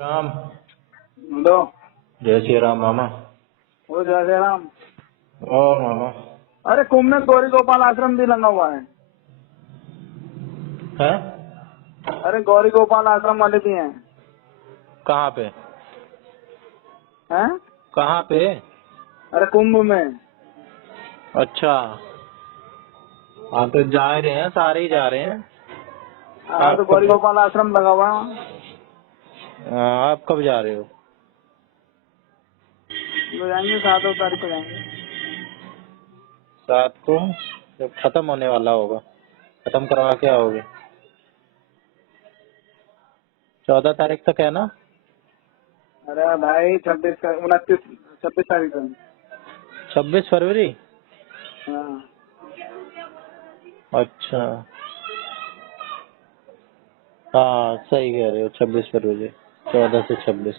Ram. Hello. जय श्री राम मामा। वो जय श्री राम। ओ मामा। अरे कुंभ में गौरी गोपाल आश्रम भी लगा हुआ है। है? अरे गौरी गोपाल आश्रम वाले भी हैं। कहाँ पे? हैं? कहाँ पे? अरे कुंभ में। अच्छा। हाँ तो जा रहे हैं, सारे ही जा रहे हैं। हाँ तो आप गौरी कब? गोपाल आश्रम लगा हुआ है। आप कब जा रहे हो? तो जाएंगे 7 तारीख को जाएंगे। 7 को जब खत्म होने वाला होगा, खत्म करवा के आओगे। 14 तारीख तक है ना? अरे भाई 26 तारीख को। 26 फरवरी। हाँ। अच्छा। हाँ सही कह रहे हो, 26 फरवरी। 14 से 26।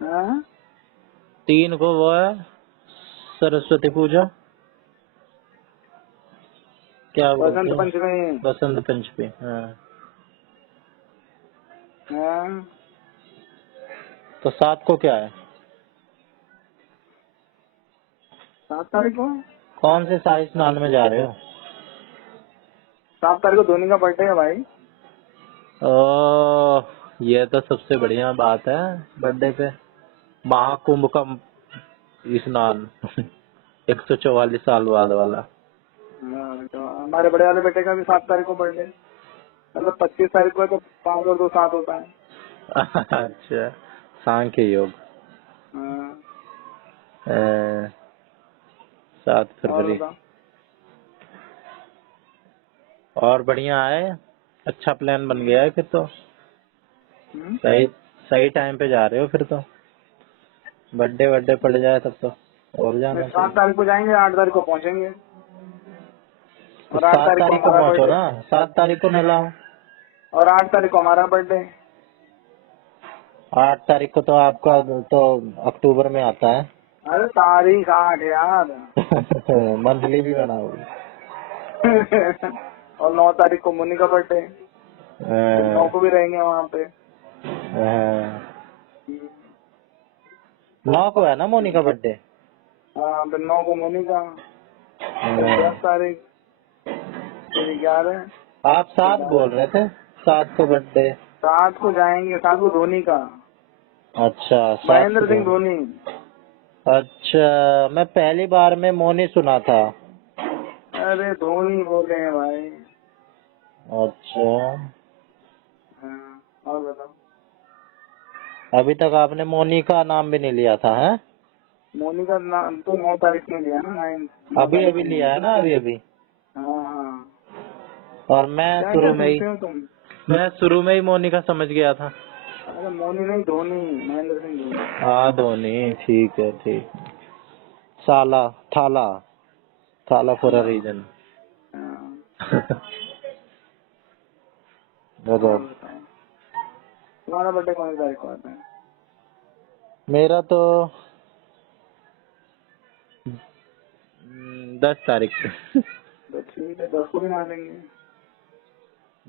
हाँ? 3 को वो है सरस्वती पूजा। क्या बोलते बसंत हैं? पंचमी। बसंत पंचमी। हाँ हाँ। तो 7 को क्या है? 7 तारीख को। कौन से शाही स्नान में जा रहे हो? 7 तारीख को धोनी का बर्थडे है भाई। ओ, ये तो सबसे बढ़िया बात है। बर्थडे पे महाकुंभ का स्नान 144 साल बाद वाला। हाँ, तो हमारे बड़े वाले बेटे का भी 7 तारीख को बर्थडे। मतलब 25 तारीख को है तो 5 और 2 7 होता है। अच्छा, सांख्य योग। हाँ। 7 और फरवरी। बताओ। और बढ़िया है। अच्छा प्लान बन गया है फिर तो। हम्म? सही सही टाइम पे जा रहे हो फिर तो। बर्थडे पड़ जाए तब तो और जाना 7 चाहिए। तारीख को जाएंगे, 8 तारीख को पहुंचेंगे। तो और 8 7 तारीख को तारीख को हमारा पहुंचो बर्थडे। ना, 7 तारीख को मिलाओ। और 8 तारीख को हमारा बर्थडे। 8 तारीख को तो आपका तो अक्टूबर में आता है। अरे तारीख 8 यार। मंथली भी बनाओगे? और 9 तारीख को मुन्नी का बर्थडे। फिर 9 को भी रहेंगे वहाँ पे। 9 को है ना मोनी का बर्थडे? हाँ फिर 9 को मुन्नी का। फिर 10 तारीख। फिर 11। आप 7 बोल रहे थे, 7 को बर्थडे। 7 को जाएंगे, 7 को धोनी का। अच्छा 7 महेंद्र को। सिंह धोनी। अच्छा, मैं पहली बार में मोनी सुना था। अरे धोनी बोले हैं भाई। अच्छा, हाँ, और बताओ। अभी तक आपने मोनी का नाम भी नहीं लिया था है? मोनी का नाम तो 9 तारीख में लिया ना। 9 अभी तारीख अभी में लिया लिया। है ना, अभी अभी। हाँ हाँ। और मैं क्या क्या शुरू में ही सुनते हो तुम? मोनी का समझ गया था। अरे मोनी नहीं, धोनी, महेंद्र सिंह धोनी। हाँ धोनी, ठीक है ठीक। साला थाला थाला फॉर अ हाँ रीजन। हाँ। बताओ। और बताओ, तुम्हारा बर्थडे कौन सी तारीख को आता है? मेरा तो 10 तारीख को। तो ठीक है, 10 को भी मार लेंगे।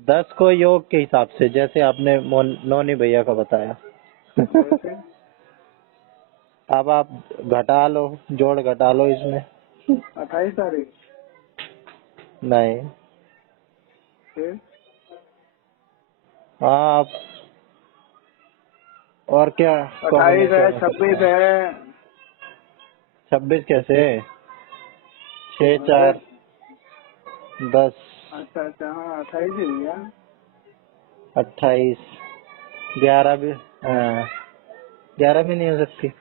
10 को योग के हिसाब से, जैसे आपने नोनी भैया का बताया। वैसे अब आप घटा लो, जोड़ घटा लो इसमें। 28 तारीख। नहीं। फिर हाँ आप और क्या 28 है, कॉम्बिनेशन हो सकता 26 है? है। 26 कैसे? 6 अरे 4 10। अच्छा अच्छा, हाँ 28 ही भैया। 28 11 भी। हाँ 11 भी नहीं हो सकती।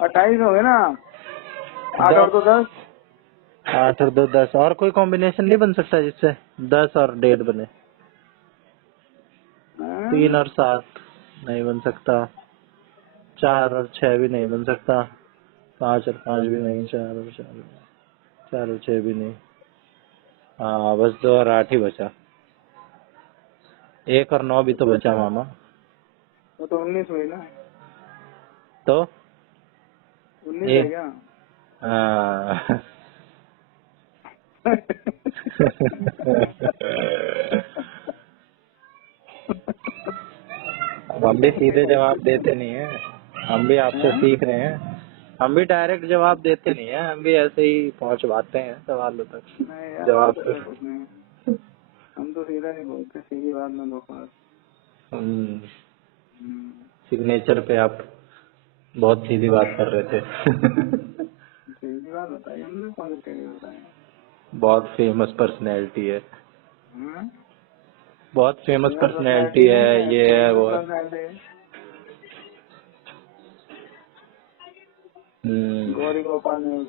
28 हो गए ना। 8 और 10 2 10। 8 और 2 10। और कोई कॉम्बिनेशन नहीं बन सकता जिससे 10 और 1.5 बने? 3 और 7 नहीं बन सकता। 4 और 6 भी नहीं बन सकता। 5 और 5 भी नहीं। 4 और 4 भी नहीं। 4 और 6 भी नहीं। हाँ बस 2 और 8 ही बचा। 1 और 9 भी तो बचा मामा। वो तो 19 हुई ना। तो 19 है एक। क्या? हाँ। हम भी सीधे जवाब देते नहीं है, हम भी आपसे सीख रहे हैं। हम भी डायरेक्ट जवाब देते नहीं है, हम भी ऐसे ही पहुंचवाते हैं सवालों तक नहीं यार, जवाब ऐसा तो। कुछ नहीं, हम तो सीधा नहीं बोलते, सीधी बात में बकवास। सिग्नेचर पे आप बहुत सीधी बात कर रहे थे। सीधी बात बताइए, हमने कौन सी टेढ़ी बताई? बहुत फेमस पर्सनैलिटी है, हम्म? बहुत फेमस फेमस पर्सनैलिटी पर्सनैलिटी नहीं है, है, ये है फेमस वो है। पर्सनैलिटी हम्म। गौरी गोपाल न्यूज।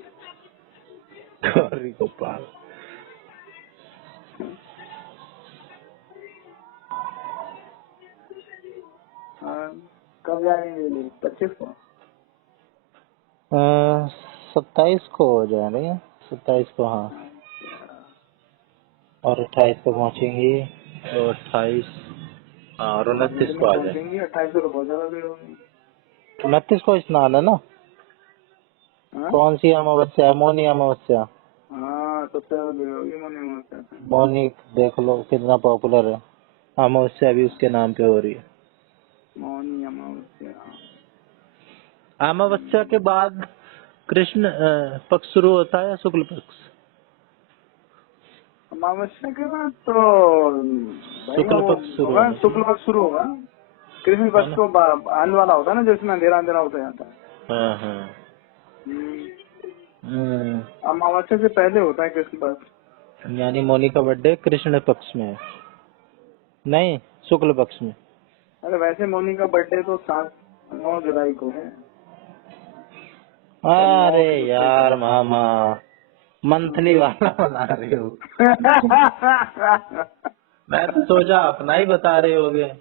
गौरी गोपाल। हाँ, कब जाएंगे दिल्ली? 25 को। 27 को हो जा रही है, 27 को हाँ, अच्छा, और 28 को पहुंचेंगी, और 28, हाँ, और 29 दिल्ली को आ जाए। पहुंचेंगी, 28 को तो बहुत ज्यादा भीड़ होगी। 29 को स्नान है ना? हाँ? कौन सी अमावस्या है? मौनी अमावस्या। हाँ, सबसे ज्यादा भीड़ होगी मनी मोर्चा पे। मौनी देख लो कितना पॉपुलर है, अमावस्या भी उसके नाम पे हो रही है। मौनी अमावस्या। अमावस्या के बाद कृष्ण पक्ष शुरू होता है या शुक्ल पक्ष? अमावस्या के बाद तो भाई शुक्ल वो पक्ष शुरू होगा, होना शुक्ल चाहिए, पक्ष शुरू होगा। कृष्ण है पक्ष ना? को आने वाला होता है ना, जिसमें अंधेरा अंधेरा होता जाता है। हाँ हाँ। हम्म, हम्म, अमावस्या से पहले होता है कृष्ण पक्ष। यानी मौनी का बर्थडे कृष्ण पक्ष में है, नहीं शुक्ल पक्ष में। अरे वैसे मौनी का बर्थडे तो 9 जुलाई को है। कल 9 अरे जुलाई यार को। मामा, मंथली वाला बना रहे हो। मैं तो सोचा अपना ही बता रहे होगे,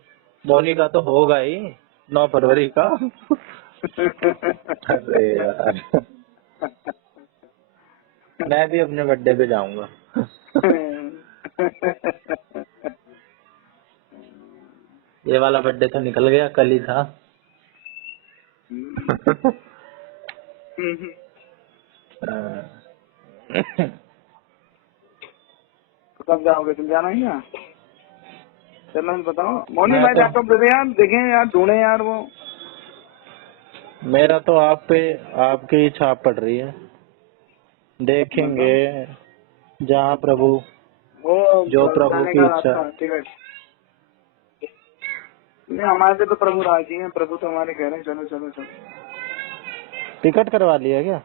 मौनी का तो होगा ही 9 फरवरी का। अरे यार, मैं भी अपने बर्थडे पे जाऊंगा। ये वाला बर्थडे तो निकल गया, कल ही था। तो कब जाओगे तुम? जाना ही क्या? चलो बताओ। मौनी मैं भाई तो, लैपटॉप दे दे यार, देखें यार, ढूंढे यार वो। मेरा तो आप पे आपकी ही छाप पड़ रही है, देखेंगे बताओ जहाँ प्रभु, वो जो प्रभु जाने की का इच्छा। रास्ता, टिकट। नहीं, हमारे से तो प्रभु राजी हैं, प्रभु तो हमारे कह रहे हैं चलो चलो चलो। टिकट करवा लिया क्या?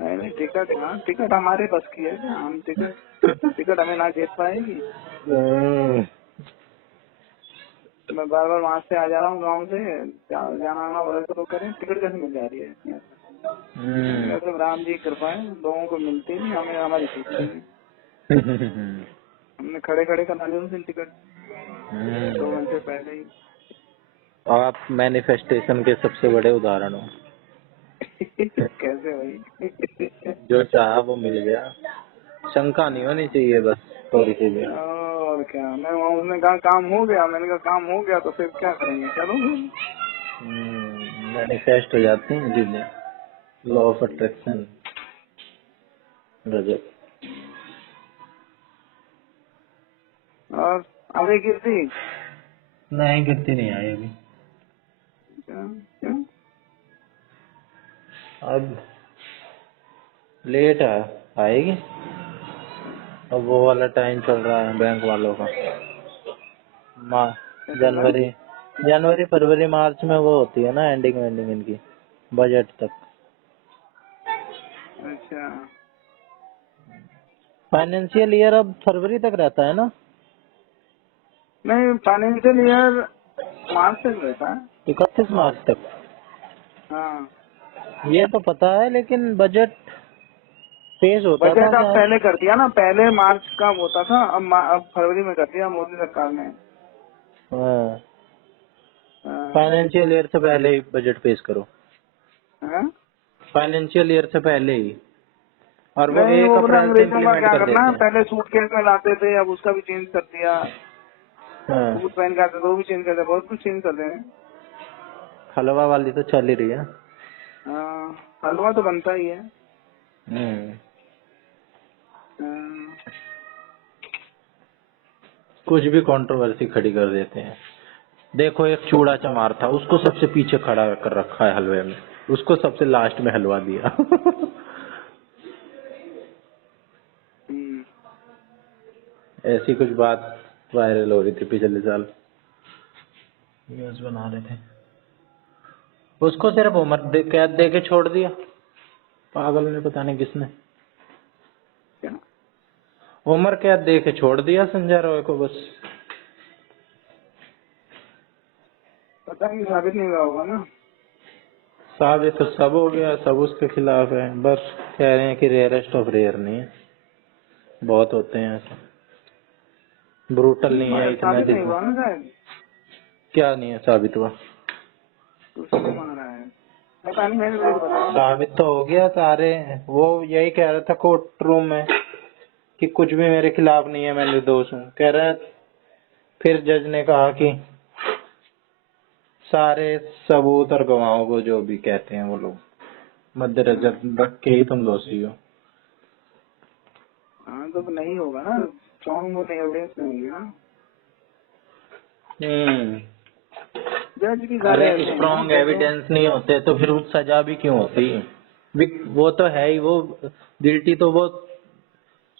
नहीं नहीं, टिकट, हाँ टिकट हमारे बस की है क्या? हम टिकट हमें ना जीत पाएगी। मैं बार बार वहाँ से आ जा रहा हूँ गाँव से, जाना आना बोले तो करें, टिकट कैसे मिल जा रही है? मैंने कहा सिर्फ राम जी की कृपा है, लोगों को मिलती नहीं, हमें हमारी छूटती नहीं। हमने खड़े खड़े करा लिया उस दिन टिकट 2 घंटे पहले ही। आप मैनिफेस्टेशन के सबसे बड़े उदाहरण हो। कैसे भाई? जो चाहा वो मिल गया, शंका नहीं होनी चाहिए बस थोड़ी सी भी। और क्या, मैं उसने कहा काम हो गया, मैंने कहा काम हो गया तो फिर क्या करेंगे, चलो फिर। मैनिफेस्ट हो जाती हैं चीजें, लॉ ऑफ अट्रैक्शन। गजब। और आगे कीर्ति नहीं, कितनी नहीं आई अभी, क्या? अब लेट आएगी। अब वो वाला टाइम चल रहा है बैंक वालों का, माँ, क्या चल रहा है? जनवरी जनवरी फरवरी मार्च में वो होती है ना, एंडिंग वेंडिंग इनकी बजट तक। अच्छा, फाइनेंशियल ईयर अब फरवरी तक रहता है ना? नहीं फाइनेंशियल ईयर मार्च तक रहता है। 31 मार्च तक। हाँ, ये तो पता है, लेकिन बजट पेश होता था बजट अब शायद। पहले कर दिया ना, पहले मार्च का होता था, अब फरवरी में कर दिया मोदी सरकार ने। हाँ, फाइनेंशियल ईयर से पहले ही बजट पेश करो, हाँ? फाइनेंशियल ईयर से पहले ही, और वो नहीं, 1 वो बोले अप्रैल से अंग्रेजों का इम्प्लीमेंट क्या कर करना देते है, हैं। पहले सूटकेस में लाते थे, अब उसका भी चेंज कर दिया। हाँ, सूट पहन के आते थे, वो भी चेंज कर दिया, बहुत कुछ चेंज कर रहे हैं। हलवा वाली तो चल ही रही है। हलवा तो बनता ही है। हम्म, हाँ, कुछ भी कंट्रोवर्सी खड़ी कर देते हैं। देखो एक चूड़ा चमार था, उसको सबसे पीछे खड़ा कर रखा है हलवे में, उसको सबसे लास्ट में हलवा दिया। हम्म। ऐसी कुछ बात वायरल हो रही थी पिछले साल, न्यूज बना रहे थे। उसको सिर्फ उम्र कैद दे के छोड़ दिया, पागल ने, पता नहीं किसने। क्या? उम्र कैद दे के छोड़ दिया संजय रॉय को बस। पता नहीं, साबित नहीं हुआ होगा ना। साबित तो सब हो गया, सब उसके खिलाफ है, बस कह रहे हैं कि रेयरेस्ट ऑफ रेयर नहीं है, बहुत होते हैं ऐसा, ब्रूटल नहीं है इतना। साबित नहीं हुआ ना शायद। क्या नहीं है साबित हुआ? तो उसी को मारा है, पता नहीं, मैंने तो पता। साबित तो हो गया सारे, वो यही कह रहा था कोर्ट रूम में कि कुछ भी मेरे खिलाफ नहीं है, मैं निर्दोष हूँ, कह रहा है। फिर जज ने कहा कि सारे सबूत और गवाहों को, जो भी कहते हैं वो लोग, मद्देनजर रख के ही तुम दोषी हो। हाँ तो नहीं होगा ना, स्ट्रॉन्ग एविडेंस नहीं होंगे ना। जज की अरे सारे स्ट्रॉन्ग एविडेंस नहीं होते तो फिर सजा भी क्यों होती? वो तो है ही, वो गिल्टी तो वो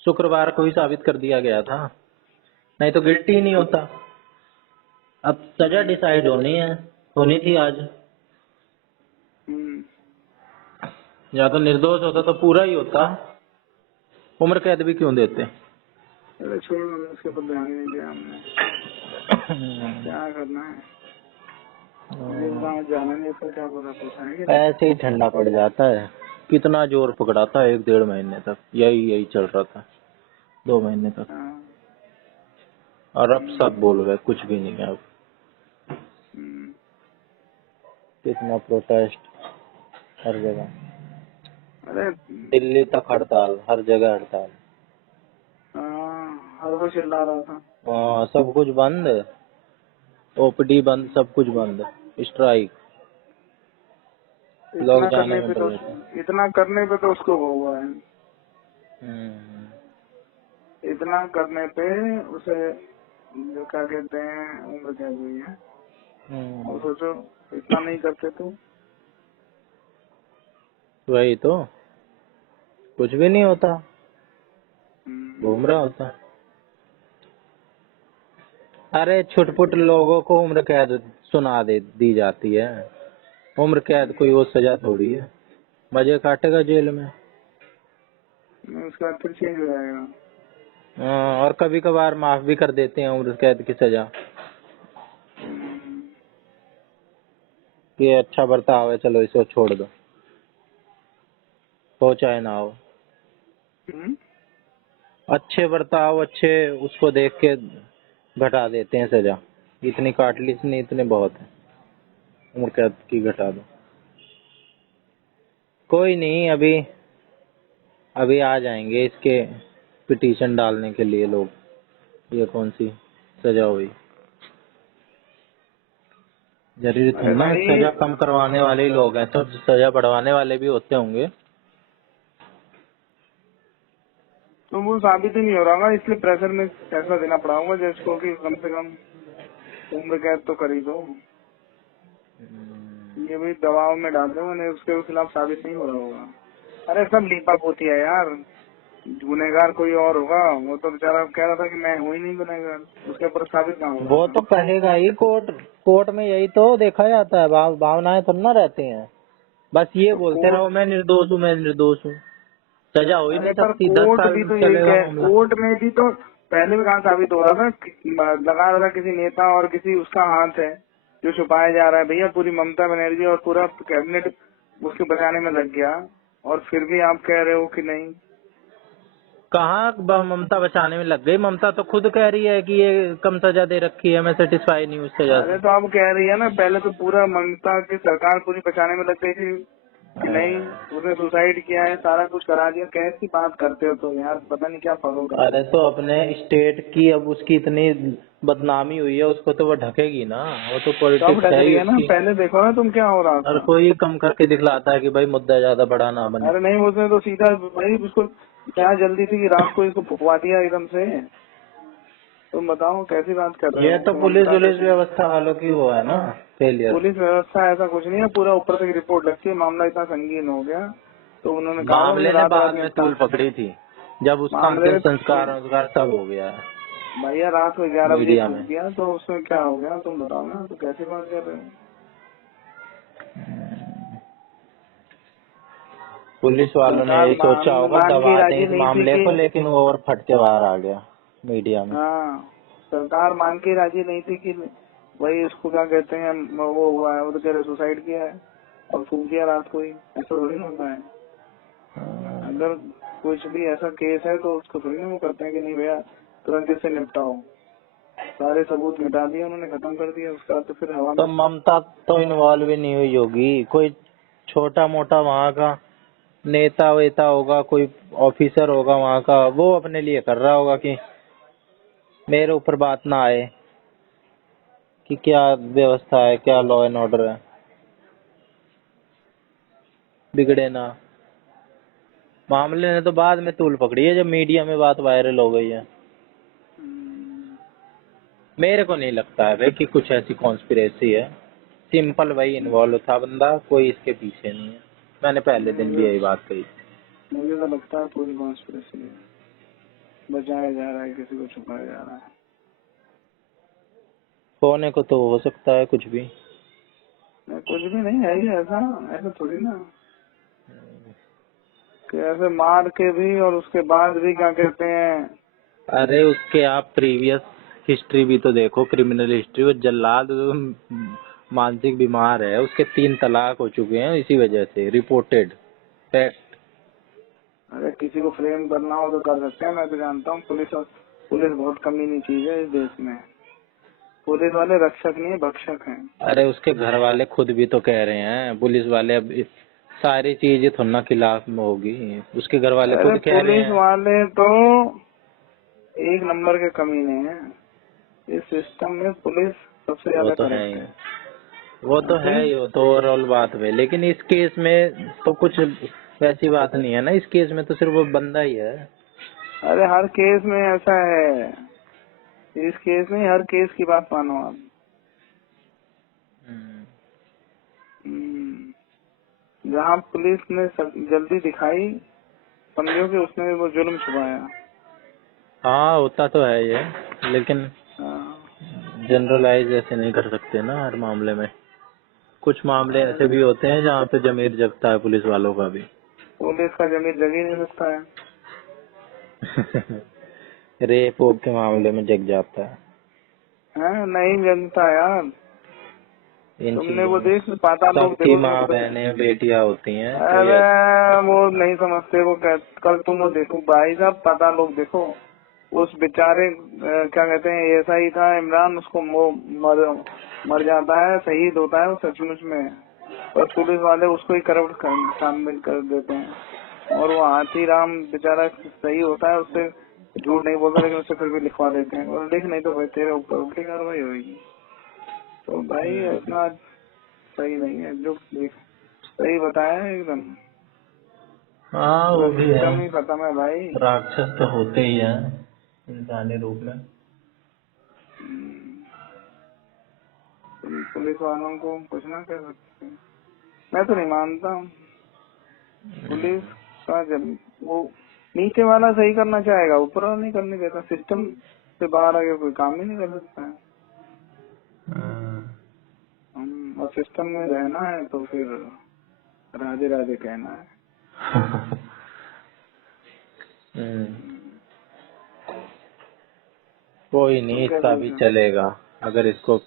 शुक्रवार को ही साबित कर दिया गया था, नहीं तो गिल्टी ही नहीं होता। अब सजा डिसाइड होनी थी आज। या तो निर्दोष होता तो पूरा ही होता, उम्र कैद भी क्यों देते? अरे छोड़ो, उसके ऊपर ध्यान नहीं दिया हमने, क्या करना है, जाना नहीं, इसका क्या पता पूछा है। ऐसे ही ठंडा पड़ जाता है, कितना जोर पकड़ा था 1-1.5 महीने तक, यही चल रहा था 2 महीने तक। और अब सब बोल रहे कुछ भी नहीं है अब। कितना प्रोटेस्ट हर जगह, अरे दिल्ली तक हड़ताल, हर जगह हड़ताल। हर कोई चिल्ला रहा था। सब कुछ बंद, ओपीडी बंद, सब कुछ बंद, स्ट्राइक, लोग जाने में डर रहे। इतना करने पे तो उसको वो हुआ है, इतना करने पे उसे जो क्या कहते हैं उम्र कैद हुई है। और सोचो इतना नहीं करते तो वही तो, कुछ भी नहीं होता, घूम रहा होता। अरे छुटपुट लोगों को उम्र कैद दी जाती है, उम्र कैद कोई वो सजा थोड़ी है, मजे काटेगा जेल में। उसका फिर चेंज हो जाएगा। और कभी कभार माफ भी कर देते हैं उम्र कैद की सजा, ये अच्छा बर्ताव है, चलो इसे छोड़ दो, हो चाहे ना हो। अच्छे बर्ताव, अच्छे उसको देख के घटा देते हैं सजा, इतनी काट ली इसने, इतने बहुत है, उम्र कैद की घटा दो। कोई नहीं, अभी आ जाएंगे इसके पिटीशन डालने के लिए लोग, ये कौन सी सजा हुई। जरूरी थोड़ी ना सजा कम करवाने वाले ही लोग हैं, तो सजा बढ़वाने वाले भी होते होंगे। तो वो साबित ही नहीं हो रहा, इसलिए प्रेशर में फैसला देना पड़ा होगा जज को कि कम से कम उम्र कैद तो कर ही दो। ये भी दबाव में डाल दो, मैंने उसके खिलाफ साबित नहीं हो रहा होगा। अरे सब लीपा पोती है यार, गुनहगार कोई और होगा, वो तो बेचारा कह रहा था कि मैं हूँ ही नहीं गुनहगार, उसके ऊपर साबित कहाँ होगा। वो तो कहेगा ही, कोर्ट में यही तो देखा जाता है, भावनाएं थोड़ी ना रहती हैं, बस ये तो बोलते रहो मैं निर्दोष हूँ, मैं निर्दोष हूँ, सजा हो ही नहीं सकती, 10 साल भी तो चलेगा मामला। कोर्ट में भी तो पहले भी कहाँ साबित हो रहा था, लगा रहा था किसी नेता और किसी उसका हाथ है जो छुपाया जा रहा है। भैया पूरी ममता बनर्जी और पूरा कैबिनेट उसके बचाने में लग गया, और फिर भी आप कह रहे हो कि नहीं। कहाँ ममता बचाने में लग गई, ममता तो खुद कह रही है कि ये कम सजा दे रखी है, मैं सेटिस्फाई नहीं हूँ उस सजा से। अरे तो आप कह रही है ना, पहले तो पूरा ममता की सरकार पूरी बचाने में लग गई थी कि नहीं, उसने सुसाइड किया है, सारा कुछ करा दिया। कैसी बात करते हो तो यार, पता नहीं क्या फॉलो कर। अरे तो अपने स्टेट की अब उसकी इतनी बदनामी हुई है, उसको तो वो ढकेगी ना, वो तो पॉलिटिक्स है ही ना। उसकी। पहले देखो ना तुम क्या हो रहा था। और कोई कम करके दिखलाता है कि भाई मुद्दा ज्यादा बड़ा ना बने। अरे नहीं, उसने तो सीधा भाई उसको क्या जल्दी थी कि रात को इसको फुकवा दिया एकदम से, तुम बताओ कैसी बात कर रहे ये हो? तो पुलिस व्यवस्था वालों की वो है ना फेलियर। पुलिस व्यवस्था ऐसा कुछ नहीं है, पूरा ऊपर तक रिपोर्ट लगती है, मामला इतना संगीन हो गया तो उन्होंने कहा होगा मामले कि ने रात बाद रात में निपटा। तूल पकड़ी थी जब उसका मामले अंतिम में संस्कार सब हो गया है भैया रात को 11 बजे मीडिया फूक में। दिया तो उसमें क्या हो गया तुम बताओ ना, तो कैसी बात कर रहे हो? पुलिस वालों ने सरकार यही सोचा होगा मान के दबा दें राजी इस नहीं थी मामले कि को, लेकिन वो और फट के बाहर आ गया मीडिया में। हाँ, सरकार मान के राजी नहीं थी कि वही उसको क्या कहते हैं, वो हुआ है, वो तो कह रहे सुसाइड किया है और फूक दिया रात को ही, ऐसा थोड़ी ना होता है। अगर कुछ भी ऐसा केस है तो उसको थोड़ी ना वो करते हैं कि नहीं भैया तुरंत इससे निपटाओ, सारे सबूत मिटा दिए उन्होंने, खत्म कर दिया, उसका तो फिर हवा तो में। ममता तो इन्वॉल्व ही नहीं हुई होगी, कोई छोटा मोटा वहाँ का नेता वेता होगा, कोई ऑफिसर होगा वहाँ का, वो अपने लिए कर रहा होगा कि मेरे ऊपर बात ना आए कि क्या व्यवस्था है, क्या लॉ एंड ऑर्डर है, बिगड़े ना। मामले ने तो बाद में तूल पकड़ी है जब मीडिया में बात वायरल हो गई है। मेरे को नहीं लगता है भाई कि कुछ ऐसी कॉन्स्पिरेसी है, सिंपल वही इन्वॉल्व था बंदा, कोई इसके पीछे नहीं है। मैंने पहले दिन भी यही बात कही। मुझे तो लगता है पूरी कॉन्स्पिरेसी है, बचाया जा रहा है, किसी को छुपाया जा रहा है। होने को तो हो सकता है कुछ भी। कुछ भी नहीं है ही, ऐसा ऐसा थोड़ी ना कि ऐसे मार के भी और उसके बाद भी क्या कहते हैं। अरे उसके आप प्रीवियस हिस्ट्री भी तो देखो, क्रिमिनल हिस्ट्री। वो जल्लाद मानसिक बीमार है, उसके 3 तलाक हो चुके हैं इसी वजह से, रिपोर्टेड फैक्ट। अगर किसी को फ्रेम करना हो तो कर सकते हैं, मैं तो जानता हूँ। पुलिस बहुत कमीनी चीज है इस देश में। पुलिस वाले रक्षक नहीं है, भक्षक हैं। अरे उसके घर वाले खुद भी तो कह रहे हैं, पुलिस वाले अब सारी चीजें थोड़ा ना खिलाफ में होगी, उसके घर वाले अरे खुद कह रहे पुलिस हैं। वाले तो एक नंबर के कमीने हैं। इस सिस्टम में पुलिस सबसे वो ज्यादा तो है करप्ट ही, है। वो तो है फिर ही, वो तो ओवरऑल बात है। लेकिन इस केस में तो कुछ वैसी बात नहीं है ना, इस केस में तो सिर्फ वो बंदा ही है। अरे हर केस में ऐसा है, इस केस में हर केस की बात मानो आप। जहाँ पुलिस ने जल्दी दिखाई, समझो कि उसने वो जुल्म छुपाया। हाँ होता तो है ये, लेकिन हाँ, जनरलाइज ऐसे नहीं कर सकते ना हर मामले में। कुछ मामले ऐसे अरे भी होते हैं जहाँ पे जमीर जगता है पुलिस वालों का भी। पुलिस का जमीन जग ही नहीं सकता है। रेप वोप के मामले में जग जाता है हाँ, नहीं जनता यार। इन तुमने चीजों वो में। देख पाताल लोक सबकी देखो, तुमको माँ पता बहनें बेटियां होती हैं, कोई अरे ऐसा। वो नहीं समझते, वो कल तुम वो देखो भाई साहब, पाताल लोक देखो। उस बेचारे क्या कहते हैं, ऐसा ही था इमरान, उसको वो मर जाता है, शहीद होता है वो सचमुच में, और पुलिस वाले उसको ही करप्ट शामिल कर देते हैं। और वो हाथी राम बेचारा सही होता है, उससे झूठ नहीं बोलता, लेकिन उससे फिर भी लिखवा देते हैं, और लिख नहीं तो भाई तेरे ऊपर उल्टी कार्रवाई होगी। तो भाई इतना सही नहीं है जो सही बताया है एकदम। हाँ पूरा वो भी है, सिस्टम ही खत्म है भाई। राक्षस तो होते ही हैं इंसानी रूप में। तुम पुलिस वालों को कुछ ना कह सकते। मैं तो नहीं मानता हूँ पुलिस का, जब वो नीचे वाला सही करना चाहेगा ऊपर वाला नहीं करने देता। सिस्टम से बाहर आके कोई काम ही नहीं कर सकता है। और सिस्टम में रहना है तो फिर राधे राधे कहना है। कोई तुम नहीं, क्या इसका भी सोचो? चलेगा अगर इसको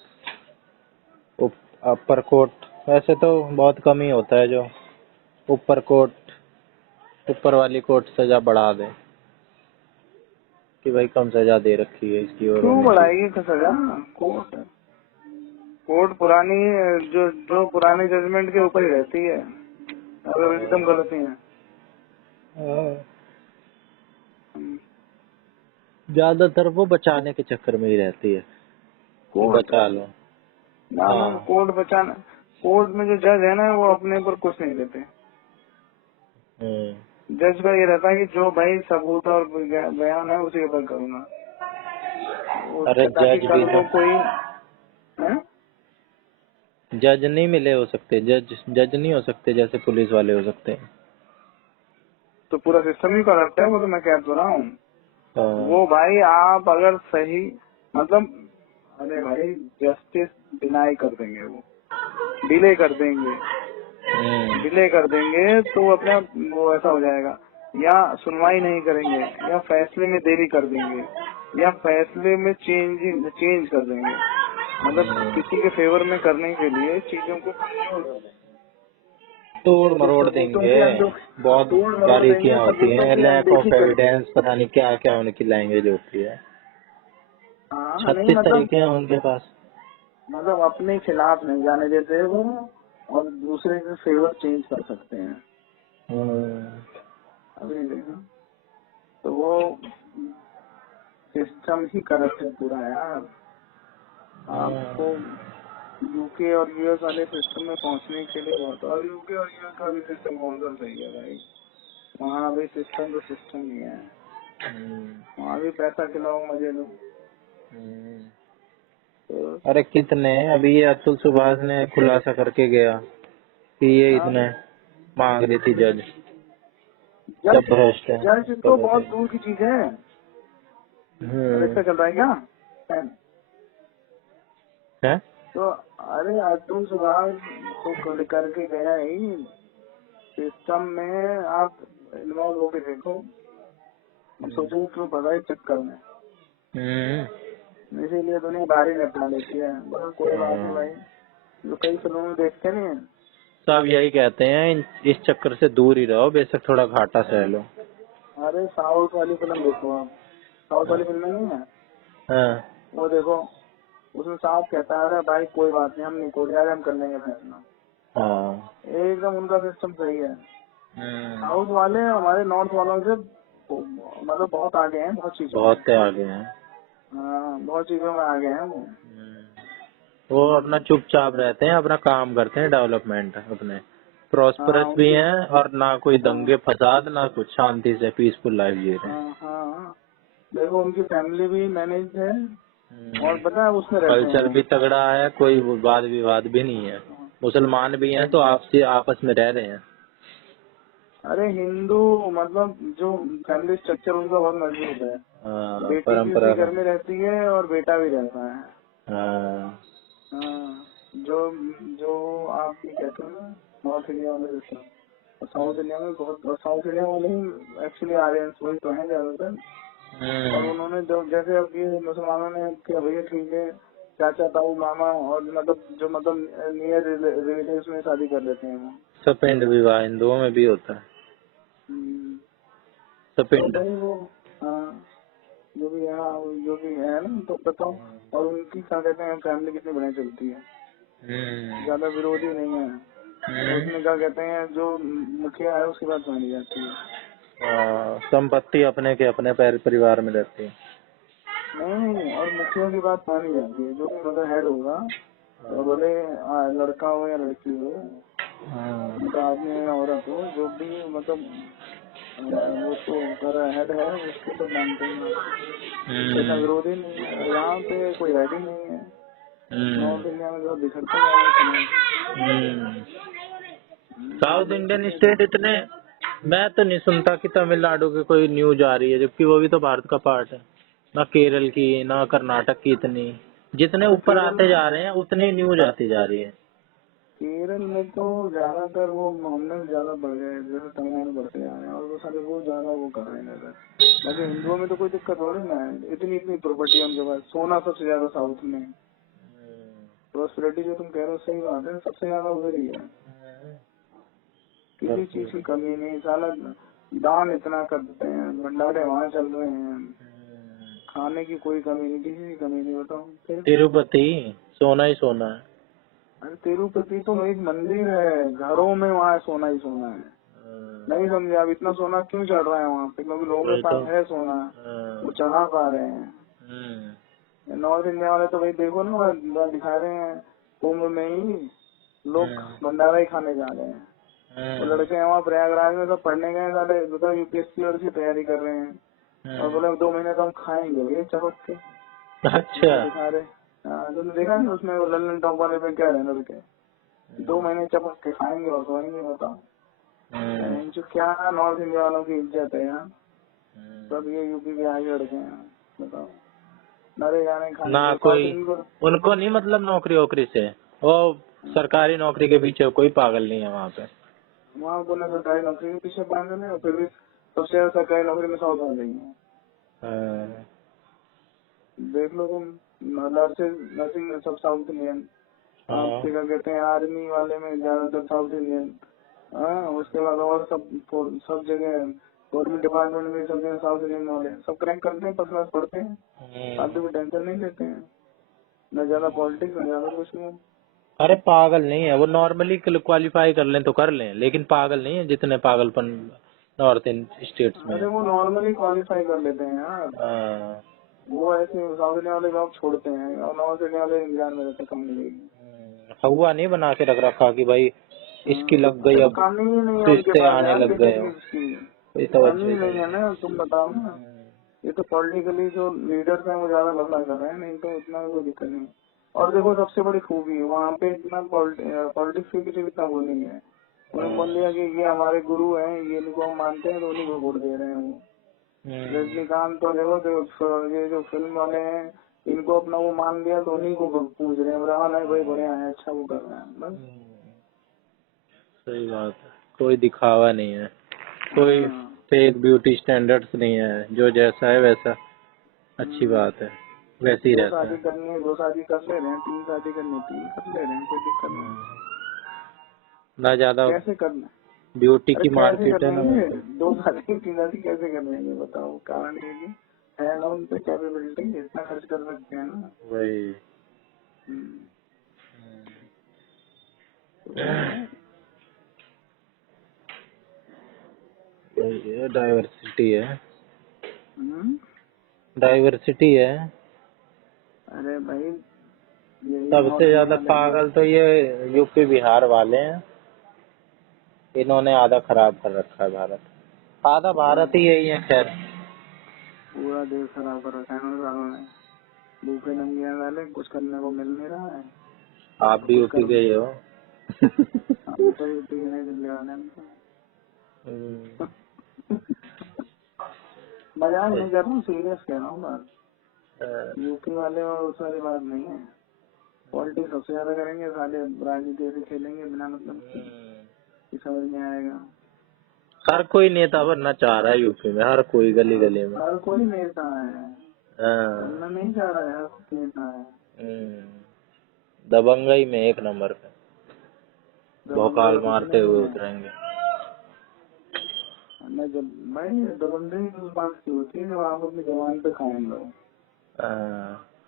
अपर कोर्ट, वैसे तो बहुत कम ही होता है जो ऊपर कोर्ट, ऊपर वाली कोर्ट सजा बढ़ा दे कि भाई कम सजा दे रखी है इसकी और क्यों होनी चाहिए। बढ़ाएगी तो सजा? कोर्ट कोर्ट पुरानी, जो जो पुराने जजमेंट के ऊपर ही रहती है, अगर एकदम गलती है। ज्यादातर वो बचाने के चक्कर में ही रहती है कि कोर्ट बचा लो। ना ना, हाँ। कोर्ट बचाना, कोर्ट में जो जज है ना वो अपने ऊपर कुछ नहीं देते। जज का ये रहता है कि जो भाई सबूत और बयान है उसी के ऊपर करूंगा। अरे ताकि जज कल भी को तो कोई हैं? जज नहीं मिले हो सकते, जज नहीं हो सकते जैसे पुलिस वाले हो सकते हैं। तो पूरा सिस्टम ही करप्ट है, वो तो मैं कह तो रहा हूँ। हाँ। वो भाई आप अगर सही मतलब, अरे भाई जस्टिस डिनाई कर देंगे, वो डिले कर देंगे, डिले कर देंगे तो अपने आप वो ऐसा हो जाएगा, या सुनवाई नहीं करेंगे, या फैसले में देरी कर देंगे, या फैसले में चेंज कर देंगे, मतलब किसी के फेवर में करने के लिए चीजों को कमजोर कर देंगे, तोड़ मरोड़ सबूतों देंगे। की बहुत तोड़ मरोड़ देंगे, बारीकियां होती सबूतों हैं, की लैक अनदेखी ऑफ कर देंगे। एविडेंस, पता नहीं क्या क्या उनकी लैंग्वेज होती है। हाँ नहीं 36 मतलब, तरीके हैं उनके पास। अपने खिलाफ नहीं जाने देते वो, और दूसरे के फेवर चेंज कर सकते हैं। अभी देखो, तो वो सिस्टम ही करप्ट है पूरा यार। आपको यूके और यूएस वाले सिस्टम में पहुंचने के लिए बहुत, और यूके और यूएस का भी सिस्टम कौन सा सही है भाई, वहाँ भी सिस्टम तो सिस्टम ही है, वहाँ भी पैसा खिलाओ मजे लो। तो अरे कितने, अभी ये अतुल सुभाष ने खुलासा करके गया कि ये हाँ, इतने मांग रही थी जज। जज सब भ्रष्ट है, जज तो बहुत दूर की चीज है। रिक्शा चल रहा है क्या? है? तो अरे अतुल सुभाष तो करके गया ही, सिस्टम में आप इन्वॉल्व होके देखो, हम सोचेंगे क्यों पता है चक्कर में, इसीलिए दुनिया बाहर ही निपटा लेती है। बस कोई बात नहीं भाई, जो कई फिल्मों में देखते नहीं है। सब यही कहते हैं, इस चक्कर से दूर ही रहो, बेशक थोड़ा घाटा सह लो। अरे साउथ वाली फिल्म देखो आप, साउथ वाली फिल्म नहीं है हाँ। वो देखो, उसमें साफ कहता है अरे भाई कोई बात नहीं, हम नहीं कोई हम कर लेंगे फैसला, हाँ। एकदम उनका सिस्टम सही है। साउथ वाले हमारे नॉर्थ वालों से मतलब बहुत आगे हैं, बहुत चीजों में। बहुत आगे हैं। हाँ बहुत चीजों में आगे हैं वो अपना चुपचाप रहते हैं, अपना काम करते हैं, डेवलपमेंट अपने प्रॉस्परस हाँ भी उनकी, हैं, और ना कोई दंगे फसाद, ना कुछ, शांति से पीसफुल लाइफ जी रहे हैं। हाँ देखो उनकी फैमिली भी मैनेज है, और पता है उसमें रहते कल्चर हैं। भी तगड़ा है, कोई वाद विवाद भी नहीं है, मुसलमान भी हैं तो आपसी आपस में रह रहे हैं। अरे हिंदू मतलब जो फैमिली स्ट्रक्चर उनका बहुत मजबूत है, बेटी भी परंपरा उसी का। घर में रहती है और बेटा भी रहता है। हाँ। हाँ, जो जो आप ये कहते हैं ना नॉर्थ इंडिया वाले सिस्टम, और साउथ इंडिया में बहुत, और साउथ इंडिया वाले ही एक्चुअली आर्यन वही तो है ज्यादातर। और उन्होंने जो जैसे अब ये मुसलमानों ने किया भैया ठीक है, चाचा ताऊ मामा और मतलब नियर रिलेटिव्स में शादी कर लेते हैं वो। सपिंड विवाह हिंदुओं में भी होता है। तो सपिंड। भाई वो हाँ, जो भी है ना तो बताओ, और उनकी क्या कहते हैं फैमिली कितनी बढ़िया चलती है, ज्यादा विरोधी नहीं है। उसमें क्या कहते हैं जो मुखिया है उसकी बात मानी जाती है। संपत्ति अपने के अपने परिवार में रहती है। नहीं, और मुखिया की बात मानी जाती है, जो भी मतलब हेड होगा, तो बोले लड़का हो या लड़की हो, उनका आदमी हो या औरत हो, जो भी मतलब वो तो घर हेड है उसको तो मानते हैं, ऐसा विरोधी नहीं है। और यहाँ पे कोई हेड ही नहीं है, नॉर्थ इंडिया में जो बिखरते जा रहे हैं समाज। साउथ इंडियन स्टेट इतने, मैं तो नहीं सुनता कि तमिलनाडु की कोई न्यूज आ रही है, जबकि वो भी तो भारत का पार्ट है। ना केरल की, ना कर्नाटक की, इतनी जितने ऊपर आते जा रहे हैं उतनी न्यूज आती जा रही है। केरल में तो ज्यादातर वो मामले ज्यादा बढ़ गए, जैसे तमिलनाडु बढ़ते जा रहे हैं, और वो सारे वो ज्यादा वो कर रहे हैं। बाकी हिंदुओं में तो कोई दिक्कत हो रही ना, इतनी इतनी प्रॉपर्टी है उनके पास, सोना सबसे ज्यादा साउथ में, प्रोस्पेरिटी जो तुम कह रहे हो सही बात है, सबसे ज्यादा उधर ही है, किसी चीज की कमी नहीं। साला दान इतना करते हैं, भंडारे वहाँ चल रहे हैं, खाने की कोई कमी नहीं, किसी की कमी नहीं। बताओ तिरुपति सोना ही सोना है। अरे तिरुपति तो एक मंदिर है, घरों में वहाँ सोना ही सोना है। नहीं समझे आप, इतना सोना क्यों चढ़ रहा है वहाँ पे? क्योंकि लोगों के पास है सोना, वो चढ़ा पा रहे हैं। नॉर्थ इंडिया वाले तो भाई देखो ना, दिखा रहे हैं कुंभ में ही लोग भंडारा ही खाने जा रहे हैं। वो लड़के हैं वहाँ प्रयागराज में सब पढ़ने गए, साले मतलब यूपीएससी और की तैयारी कर रहे हैं, और बोले 2 महीने तो हम खाएंगे भैया चपक के। अच्छा। सारे तुमने देखा नहीं उसमें वो लल्लन टॉप वाले पे क्या रहना रुके 2 महीने चपक के खाएंगे और सोएंगे बताओ। जो क्या नॉर्थ इंडिया वालों की इज्जत है यार, सब ये यूपी बिहार के लड़के हैं बताओ, नरे गाने खाने ना के कोई पार्टी इनको। उनको नहीं मतलब नौकरी वोकरी से, वो सरकारी नौकरी के पीछे कोई पागल नहीं है वहाँ पे। वहाँ को ना सरकारी नौकरी के पीछे पागल है और फिर भी सबसे ज्यादा सरकारी नौकरी में साउथ आ रही है। हाँ। देख लो तुम, नर्सिंग में सब साउथ इंडियन, हाँ। क्या कहते हैं आर्मी वाले में ज्यादातर साउथ इंडियन। उसके बाद और सब जगह गवर्नमेंट डिपार्टमेंट में सब जगह साउथ इंडियन वाले सब क्रैक करते हैं, फर्स्ट क्लास पढ़ते हैं, फालतू की टेंशन नहीं लेते हैं, न ज्यादा पॉलिटिक्स न ज्यादा कुछ नहीं। अरे पागल नहीं है वो, नॉर्मली क्वालिफाई कर लें तो कर लें, लेकिन पागल नहीं है जितने पागलपन नॉर्थ इन स्टेट्स में अरे है। वो नॉर्मली क्वालिफाई कर लेते हैं यार, हाँ। वो ऐसे साउथ इंडिया वाले जॉब छोड़ते हैं और नॉर्थ इंडिया वाले इंतजार में रहते कम मिलेगी। हवा नहीं बना के रख रखा कि भाई इसकी लग गई, अरे वो अब कमी ही नहीं है उनके किस्तें पास आने यार लग गए किसी हो, चीज की, कोई कमी तवज्जो ही ही नहीं है नहीं। ना, तुम बताओ ना। ये तो पॉलिटिकली जो लीडर्स हैं वो ज्यादा लफड़ा कर रहे हैं, नहीं तो इतना कोई दिक्कत नहीं। और देखो सबसे बड़ी खूबी है वहाँ पे इतना पॉलिटिक्स के पीछे इतना वो नहीं है, उन्हें बोल दिया कि ये हमारे गुरु हैं, ये इनको हम मानते हैं तो उन्हीं को वोट दे रहे हैं वो। रजनीकांत तो देखो ये जो फिल्म वाले हैं इनको अपना वो मान लिया तो उन्हीं को पूछ रहे हैं, हाँ नहीं भाई बढ़िया है अच्छा वो कर रहे हैं बस। सही बात है, कोई दिखावा नहीं है, कोई फेक ब्यूटी स्टैंडर्ड्स नहीं है, जो जैसा है वैसा अच्छी बात है, वैसे ही दो रहता शादी है। करनी है 2 शादी कर ले रहे हैं, 3 शादी करनी है 3 कर ले रहे हैं, कोई दिक्कत नहीं। ना ज्यादा कैसे करना, ब्यूटी अरे की कैसे मार्केट कर है ना। लेंगे 2 शादी 3 शादी कैसे कर लेंगे बताओ, कारण ये कि है ना उन पे कैपेबिलिटी, इतना खर्च कर सकते हैं ना। वही तो वही है। डाइवर्सिटी है, हम्म, डाइवर्सिटी है। अरे भाई यही सबसे नॉर्थ इंडिया ज्यादा वाले हैं। पागल तो ये यूपी बिहार वाले हैं, इन्होंने आधा खराब कर रखा है भारत, आधा पूरा भारत ही यही है खैर। पूरा देश खराब कर रखा है इन सालों ने, भूखे नंगे वाले, कुछ करने को मिल नहीं रहा है आप तो भी कुछ यूपी कर के ही हो। हम तो यूपी के नहीं दिल्ली वाले हैं तो। मजाक नहीं कर रहा हूँ, सीरियस कह रहा हूँ बात, यूपी वाले और उस वाली बात नहीं है। पॉलिटिक्स सबसे ज्यादा करेंगे साले, राजनीति ऐसे खेलेंगे बिना मतलब की, कि समझ में आएगा। हर कोई नेता बनना चाह रहा है यूपी में, हर कोई गली गली में। हर कोई नेता है, हाँ। बनना नहीं चाह रहा है, हर कोई नेता है। दबंगई में एक नंबर पे भोकाल दबंगई कुछ मारते नहीं हुए है, उतरेंगे। मैं जब भाई दबंगई उस बात की होती है जब आप अपनी जवान पे कायम रहो।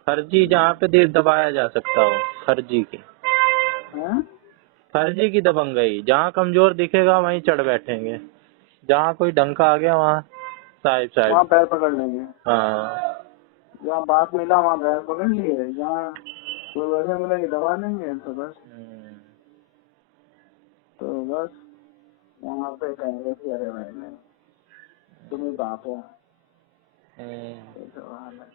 फर्जी जहाँ पे देर दबाया जा सकता हो, फर्जी की, हाँ? फर्जी की दबंगई, जहाँ कमजोर दिखेगा वहीं चढ़ बैठेंगे, जहाँ कोई डंका आ गया वहाँ साइड वहाँ साइड। पैर पकड़ लेंगे, हाँ। जहाँ बात मिला वहाँ पैर पकड़ लिए, जहाँ कोई वैसा मिला कि दबा देंगे तो बस वहाँ पे कहेंगे कि अरे भाई नहीं तुम ही बाप हो, ये सवाल है।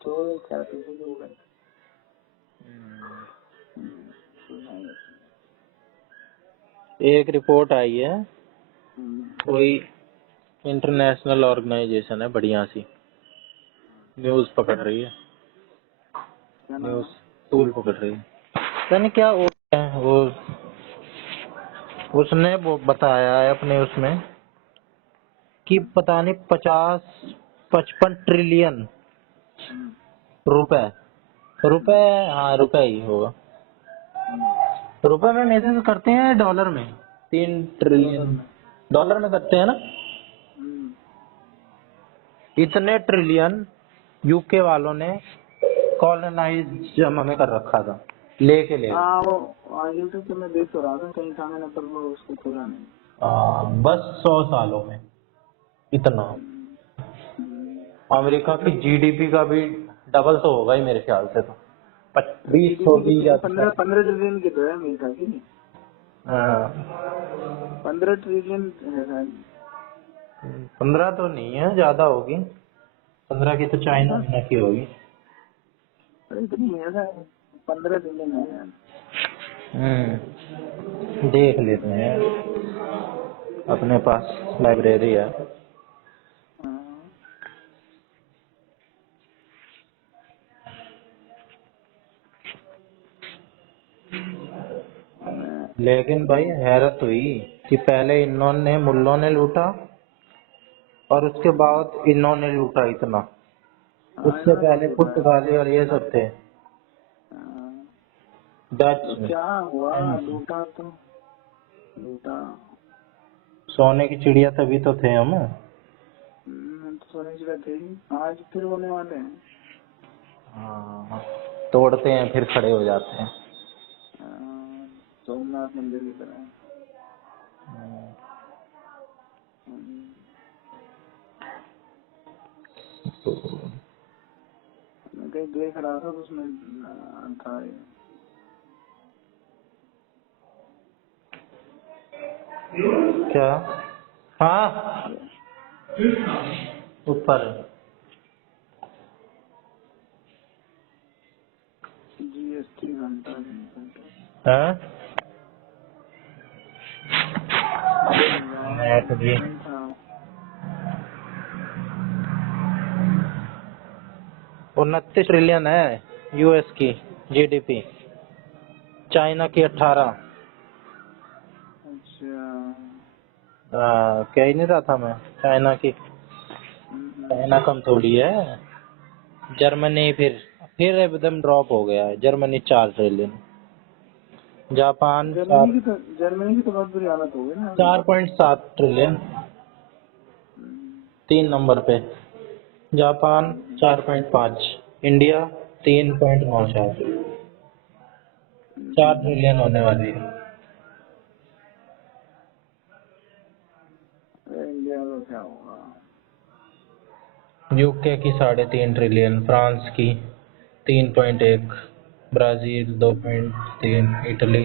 तो क्या किसी को एक रिपोर्ट आई है, कोई इंटरनेशनल ऑर्गेनाइजेशन है बढ़िया सी, न्यूज पकड़ रही है, क्या नाम न्यूज है? टूल पकड़ रही है, पता नहीं क्या वो उसने वो बताया है अपने उसमें कि पता नहीं 50-55 ट्रिलियन रुपए, रुपए, हाँ रुपए ही होगा, रुपए में मैसेज करते हैं डॉलर में, 3 ट्रिलियन डॉलर में करते हैं ना, इतने ट्रिलियन यूके वालों ने कॉलोनाइज हमें कर रखा था, लेके ले हाँ वो यूट्यूब पे मैं देख तो रहा था कहीं था, मैंने पर वो उसको खोला नहीं। बस 100 सालों में इतना। अमेरिका की जीडीपी का भी डबल तो होगा ही मेरे ख्याल से, तो 20 जीडीपी होगी कितनी या है? 15 ट्रिलियन की तो है अमेरिका की, 15 ट्रिलियन है शायद। 15 तो नहीं है, ज्यादा होगी। 15 की तो चाइना हाँ, की होगी। अरे इतनी है ना, 15 दिन में है। देख लेते हैं, अपने पास लाइब्रेरी है। हाँ, मैं लेकिन भाई हैरत हुई कि पहले इन्होंने मुल्लों ने लूटा और उसके बाद इन्होंने लूटा इतना। हाँ, उससे इन्होंने सब पहले लूटा है। पुर्तगाली और ये सब थे, हाँ, डच। तो क्या हुआ, लूटा तो लूटा। सोने की चिड़िया तभी तो थे हम। तो सोने की थे ही, आज फिर होने वाले हैं। हाँ, तोड़ते हैं फिर खड़े हो जाते हैं। सोमनाथ मंदिर की तरह। हम्म, तो मैं कहीं देख रहा था तो उसमें था ये। क्या? हाँ, ऊपर GST घंटा है। नेट भी नहीं था। 29 ट्रिलियन है यूएस की जीडीपी, चाइना की 18। अच्छा। कह ही नहीं रहा था मैं, चाइना की। चाइना कम थोड़ी है। जर्मनी फिर एकदम ड्रॉप हो गया है। जर्मनी 4 ट्रिलियन, जापान जर्मनी की तो बहुत बुरी हालत हो गई ना अभी। 4.7 ट्रिलियन, 3 नंबर पे। जापान 4.5, इंडिया 3.94, 4 ट्रिलियन होने वाली है। इंडिया का क्या होगा। यूके की 3.5 ट्रिलियन, फ्रांस की 3.1, ब्राजील 2.3, इटली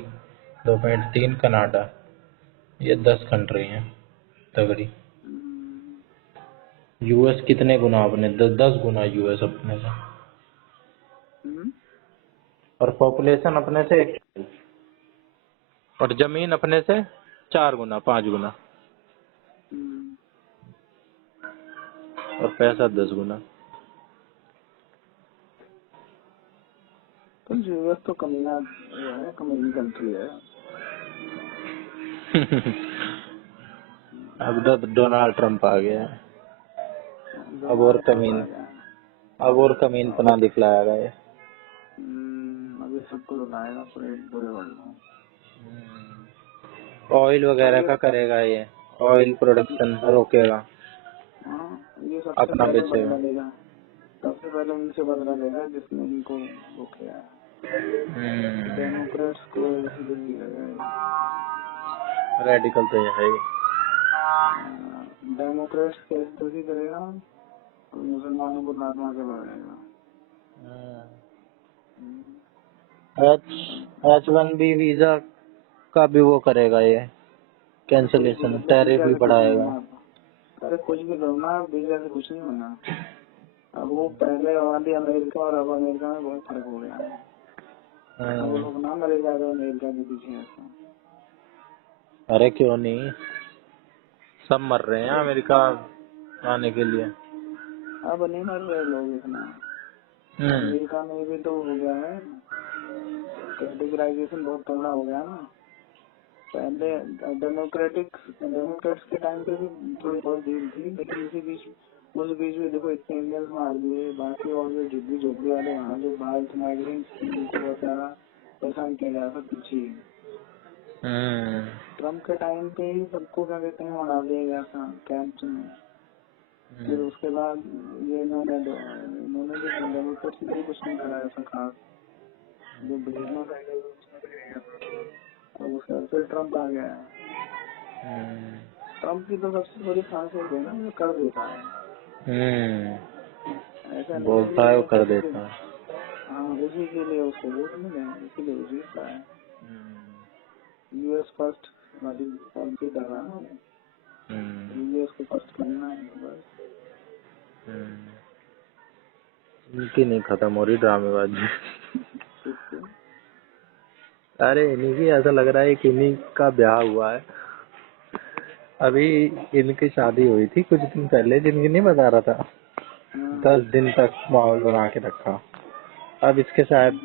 2.3, कनाडा। ये 10 कंट्री हैं तगड़ी। यूएस कितने गुना अपने, 10 गुना यूएस अपने से। और पॉपुलेशन अपने से 1, और जमीन अपने से 4 गुना 5 गुना, और पैसा 10 गुना। तो यूएस तो कमीना है, कमीनी कंट्री है। अब तो डोनाल्ड ट्रंप आ गया है। अब और डोनाल्ड ट्रंप कमीन आ गया। अब और कमीनपना दिखलाएगा ये। अभी सबको रुलाएगा पूरे पूरे वर्ल्ड में। ऑयल वगैरह का करेगा ये, ऑयल प्रोडक्शन रोकेगा, हाँ, ये सबसे अपना पहले बेचेगा। बदला लेगा। सबसे पहले उनसे बदला लेगा जिसने इनको रोका है। डेमोक्रेट्स को इसीलिए रेडिकल तो ये है ही। डेमोक्रेट्स को इसी करेगा और मुसलमानों को मार मार के भगाएगा। H1B वीजा का भी वो करेगा ये, कैंसलेशन, टैरिफ भी बढ़ाएगा। अरे कुछ भी करो ना, वीजा से कुछ नहीं होना। अब वो पहले वाली अमेरिका और अब अमेरिका में बहुत फर्क हो गया है। वो लोग ना मरे ज्यादा अमेरिका के पीछे हैं। अरे क्यों नहीं, सब मर रहे हैं अमेरिका आने के लिए। अब नहीं मर रहे लोग इतना। अमेरिका में भी तो हो गया है, कैटेगराइजेशन बहुत तगड़ा हो गया ना। पहले डेमोक्रेट्स के टाइम पे भी थोड़ी बहुत डील थी, लेकिन उस बीच में देखो इतने इंडियंस मार दिए। बाकी और जो झुग्गी झोपड़ी वाले वहाँ जो बाहर थे माइग्रेंट्स, उनको बहुत ज्यादा परेशान किया गया था पीछे। ट्रम्प के टाइम पे ही सबको क्या कहते हैं उड़ा दिया गया था कैंप में। फिर उसके बाद ये इन्होंने भी डेमोक्रेट्स ने कुछ नहीं करा ऐसा खास, जो भेजना था और उसके बाद फिर ट्रम्प आ गया है। ट्रम्प की तो सबसे बड़ी खासियत है ना, वो कर देता है। ऐसा नहीं बोलता है वो कर है देता है। हाँ, उसी के लिए उसको वोट मिले, इसीलिए वो जीतता है। यूएस फर्स्ट वाली पॉलिसी कर रहा है। ये उसको फर्स्ट करना है बस। इनकी नहीं खत्म हो रही ड्रामेबाजी। किसकी? अरे इन्हीं की, ऐसा लग रहा है कि इन्हीं का ब्याह हुआ है। अभी इनकी शादी हुई थी कुछ दिन पहले, जिनकी नहीं बता रहा था, 10 दिन तक माहौल बना के रखा। अब इसके शायद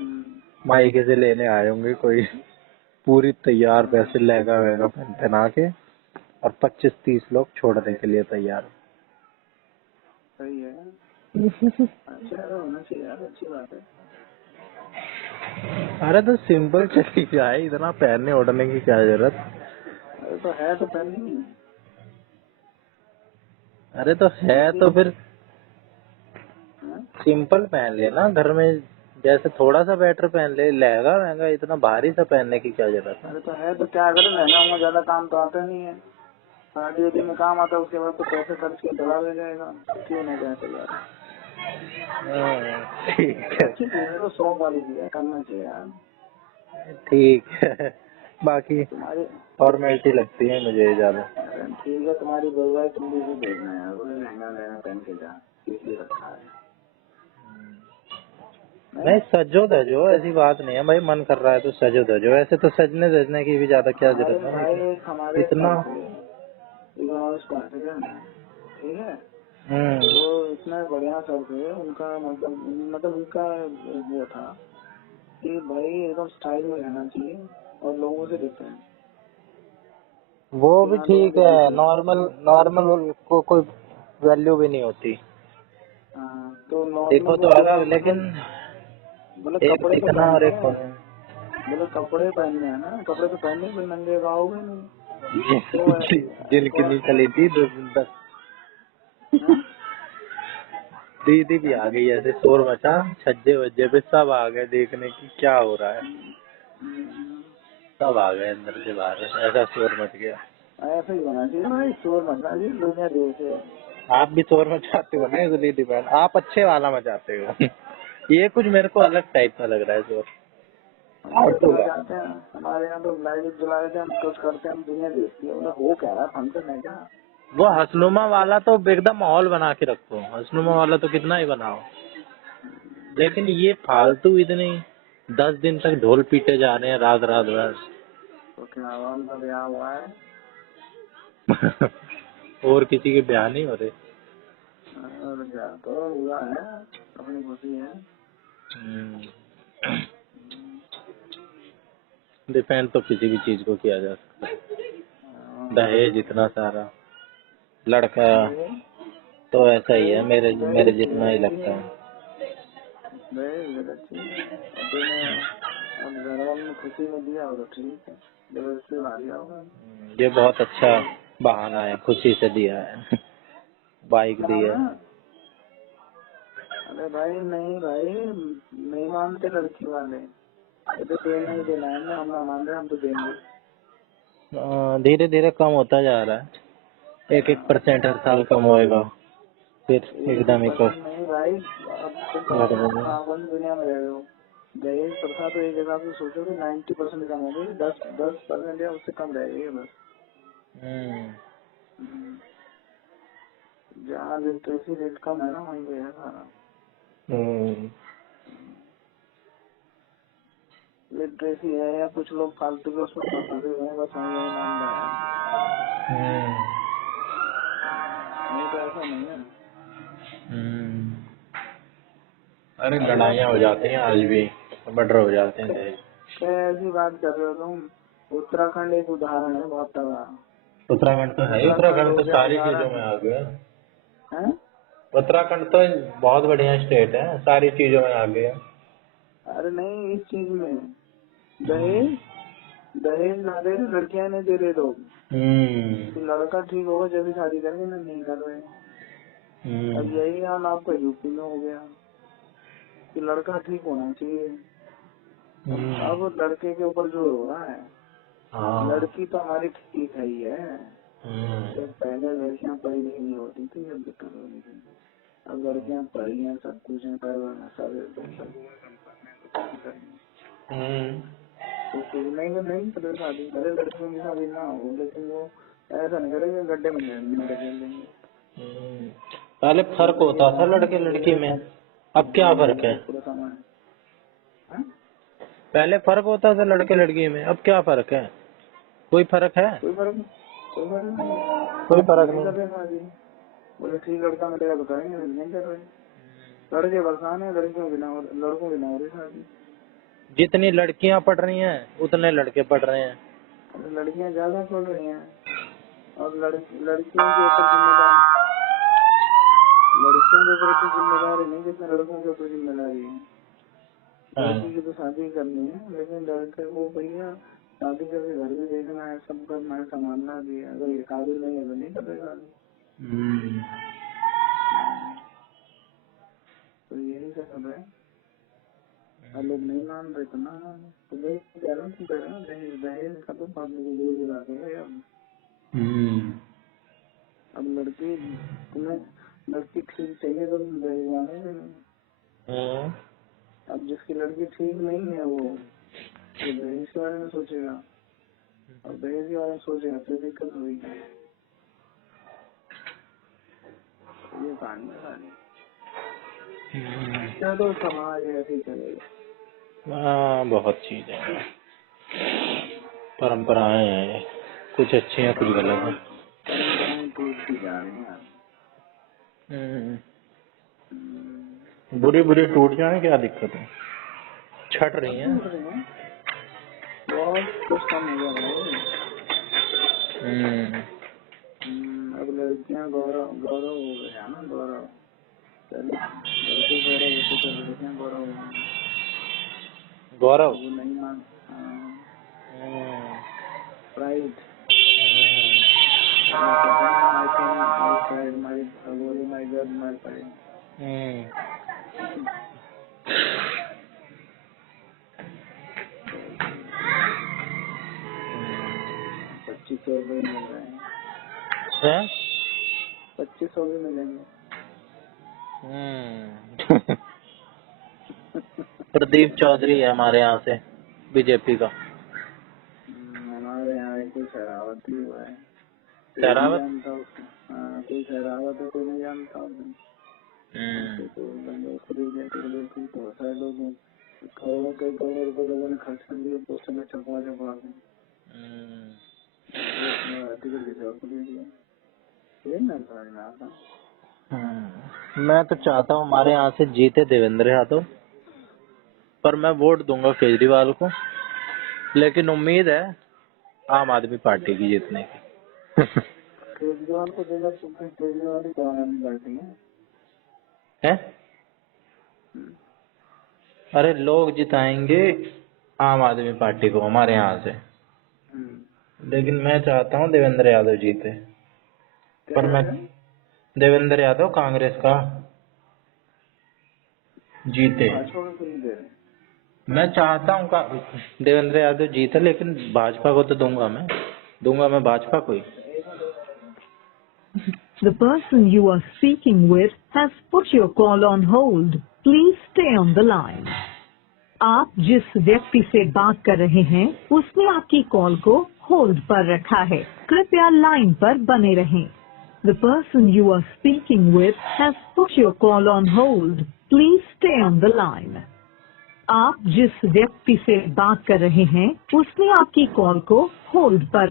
मायके से लेने आए होंगे कोई, पूरी तैयार वैसे लहंगा वहंगा पहना के, और 25-30 लोग छोड़ने के लिए तैयार। सही है। अच्छा होना चाहिए यार, अच्छी बात है। अरे तो सिंपल चली जाए, इतना पहनने ओढ़ने की क्या जरूरत। अरे तो है तो पहननी है। अरे तो है तो फिर हाँ? सिंपल पहन लेना घर में, जैसे थोड़ा सा बेटर पहन ले। लहंगा वहंगा इतना भारी सा पहनने की क्या जरूरत है। अरे तो है तो क्या करें, लहंगा में ज्यादा काम तो आता नहीं है, शादी वादी में काम आता है, उसके बाद तो पैसे खर्च के दबा ले जाएगा, क्यों ना जाए तैयार। ठीक है, अच्छी चीज है, तो शौक वाली चीज है, करना चाहिए यार। ठीक है। बाकी तुम्हारी फॉर्मेलिटी लगती है मुझे ज्यादा। अरे ठीक है, तुम्हारी बउआ तुम भी उसे भेजना यार, बोले लहंगा लहंगा पहन के जा, इसलिए रखा है। नहीं, सजो धजो, ऐसी बात नहीं है भाई, मन कर रहा है तो सजो धजो, ऐसे तो सजने धजने की भी ज्यादा क्या हमारे जरूरत है भाई भाई हमारे इतना। ठीक है, हम्म वो इतना बढ़िया सब थे, उनका मतलब उनका वो था कि भाई एकदम स्टाइल में रहना चाहिए और लोगों से डिफरेंट। वो भी यहाँ लोगों ठीक के है, पीछे नॉर्मल नॉर्मल को कोई वैल्यू भी नहीं होती। तो देखो नॉर्मल तो वाले अलग, को लेकिन मतलब एक कपड़े तो दिखना और पहनने एक हैं, होना। मतलब कपड़े पहनने हैं ना, कपड़े तो पहनने ही, कोई नंगे गाओगे नहीं तो जिनकी नहीं चली थी 2 दिन तक, हाँ? दीदी भी आ गई, ऐसे शोर मचा, छज्जे वज्जे पे सब आ गए देखने की क्या हो रहा है। सब आ गए अंदर से बाहर, ऐसा शोर मच गया। ऐसा ही होना चाहिए भाई, शोर मचना चाहिए, दुनिया देखे। आप भी शोर मचाते हो ना, इसलिए डिपेंड, आप अच्छे वाला मचाते हो। ये कुछ मेरे को अलग टाइप का लग रहा है शोर, हम तो फालतू का। मचाते हैं, हमारे यहाँ तो लाइट जला देते हैं, हम कुछ करते हैं, हम दुनिया देखती है, मतलब वो कह रहा है फंक्शन है क्या। वो हसनुमा वाला तो एकदम माहौल बना के रखो, हसनुमा वाला तो कितना ही बनाओ, लेकिन ये फालतू इतनी 10 दिन तक ढोल पीटे जा रहे हैं रात रात भर। तो क्या आवाम का ब्याह हुआ है। और किसी के ब्याह नहीं हो रहे। और क्या तो हुआ है, अपनी खुशी है। डिपेंड तो किसी भी चीज को किया जा सकता है, दहेज इतना सारा, लड़का दहेज तो ऐसा ही है, मेरे मेरे दहेज की जितना ही है लगता है। दहेज अच्छी है, अब देने, अब घर वालों ने खुशी में दिया होगा ठीक है, जबरदस्ती ला दिया होगा। ये बहुत अच्छा बहाना है, खुशी से दिया है। बाइक दी है। ना अरे भाई नहीं भाई, नहीं मानते लड़की वाले, ये तो देना ही देना है, हम ना मान रहे, हम तो देंगे। धीरे धीरे कम होता जा रहा है, 1% हर साल कम होएगा, फिर एकदम ही को 1% नहीं भाई, अब तुम कहाँ कौन दुनिया में रह रहे हो। दहेज प्रथा तो एक हिसाब से सोचो कि 90% कम हो गई, 10% या उससे कम रह गई है बस। जहाँ लिटरेसी रेट कम है ना, वहीं पे है सारा। लिटरेसी है या कुछ लोग फालतू के उसमें फंसे हुए हैं, बस वहीं वहीं मामला है, नहीं तो ऐसा नहीं है। अरे लड़ाइयाँ हो जाती हैं आज भी, मर्डर हो जाते हैं। क्या ऐसी बात कर रहे हो तुम, उत्तराखंड एक उदाहरण है बहुत तगड़ा। उत्तराखंड तो है ही, उत्तराखंड उत्तराखंड हो तो गया सारी चीजों उदाहरण में आ गया। है। उत्तराखंड तो बहुत बढ़िया स्टेट है, सारी चीजों में आ गया। अरे नहीं, इस चीज में दहेज दहेज ना दे रहे, लड़कियां नहीं दे रहे लोग, कि लड़का ठीक होगा जब भी शादी करेंगे ना, नहीं कर रहे। अब यही हाल आपका यूपी में हो गया कि लड़का ठीक होना चाहिए, अब लड़के के ऊपर जोर हो रहा है। लड़की तो हमारी ठीक है ही है, जब पहले लड़कियां पढ़ी लिखी नहीं होती थी, जब दिक्कत होती थी, अब लड़कियां पढ़ी हैं, सब कुछ है, पर सब तो नहीं तो नहीं करे शादी, करे लड़कियों की शादी ना हो, लेकिन वो ऐसा नहीं करेंगे, गड्ढे में ढकेल देंगे। पहले फर्क होता था लड़के लड़की में, अब क्या फर्क है? पूरा सामान है। पहले फर्क होता था लड़के लड़की में, अब क्या फर्क है? कोई फर्क है? कोई फर्क नहीं, कोई फर्क नहीं, कोई फर्क नहीं कर नहीं। रहे शादी। बोले ठीक लड़का मिलेगा तो करेंगे, नहीं कर रहे। लड़के परेशान है, लड़कियों की ना हो, लड़कों की ना हो रही शादी। जितनी लड़कियां पढ़ रही हैं उतने लड़के पढ़ रहे हैं। लड़कियां ज्यादा पढ़ रही हैं और लड़कियों के ऊपर जिम्मेदारी, लड़कियों के ऊपर इतनी जिम्मेदारी नहीं जितना लड़कों के ऊपर जिम्मेदारी है। लड़की की तो शादी करनी है, लेकिन लड़के को भैया शादी करके घर भी देखना है, सब करना है, संभालना भी है। अगर ये काबिल नहीं है तो नहीं करेगा। तो यही सब है। अब लोग नहीं मान रहे तो ना माने, तो दहेज दहेज का तो पाबंदी जरूर लगा देंगे। अब लड़की तुम्हें लड़की ठीक चाहिए तो तुम दहेज मांगेंगे नहीं। अब जिसकी लड़की ठीक नहीं है वो दहेज के बारे में सोचेगा, और दहेज के बारे में सोचेगा तो दिक्कत हुई। ये कहानी है। चलो समाज ऐसे ही चलेगा। हाँ, बहुत चीजें हैं, परंपराएं हैं, कुछ अच्छी हैं कुछ गलत हैं। टूटती जा रही हैं। बुरी बुरी टूट जाए, क्या दिक्कत है? छट रही हैं। बहुत कुछ कम हो गया भाई। अब लड़कियां गौरव गौरव हो गया ना, गौरव। पहले लड़के गौरव होते थे, लड़कियां गौरव हो गई। गौरव वो नहीं मान, pride. My son, my pride, my glory, my God, my pride. 2500 रुपये मिल रहे हैं। 2500 भी मिलेंगे। प्रदीप चौधरी है हमारे यहाँ से, बीजेपी का। हमारे यहाँ कोई शरावत ही हुआ है। शरावत? कोई शरावत है, कोई नहीं जानता। बहुत सारे लोग करोड़ों कई करोड़ों रुपए लोगों ने खर्च कर दिए पोस्टर में छपवा छपवा के। मैं तो चाहता हूँ हमारे यहाँ से जीते देवेंद्र यादव, पर मैं वोट दूंगा केजरीवाल को, लेकिन उम्मीद है आम आदमी पार्टी की जीतने की। केजरीवाल को देगा, केजरीवाल ही आम आदमी पार्टी है? अरे लोग जिताएंगे आम आदमी पार्टी को हमारे यहाँ से, लेकिन मैं चाहता हूँ देवेंद्र यादव जीते। पर मैं देवेंद्र यादव कांग्रेस का जीते। मैं चाहता हूँ देवेंद्र यादव जीते, लेकिन भाजपा को तो दूंगा मैं भाजपा को ही। The person you are speaking with has put your call on hold. Please stay on the line. आप जिस व्यक्ति से बात कर रहे हैं उसने आपकी कॉल को होल्ड पर रखा है, कृपया लाइन पर बने रहें। The person you are speaking with has put your call on hold. Please stay on the line. आप जिस व्यक्ति से बात कर रहे हैं उसने आपकी कॉल को होल्ड पर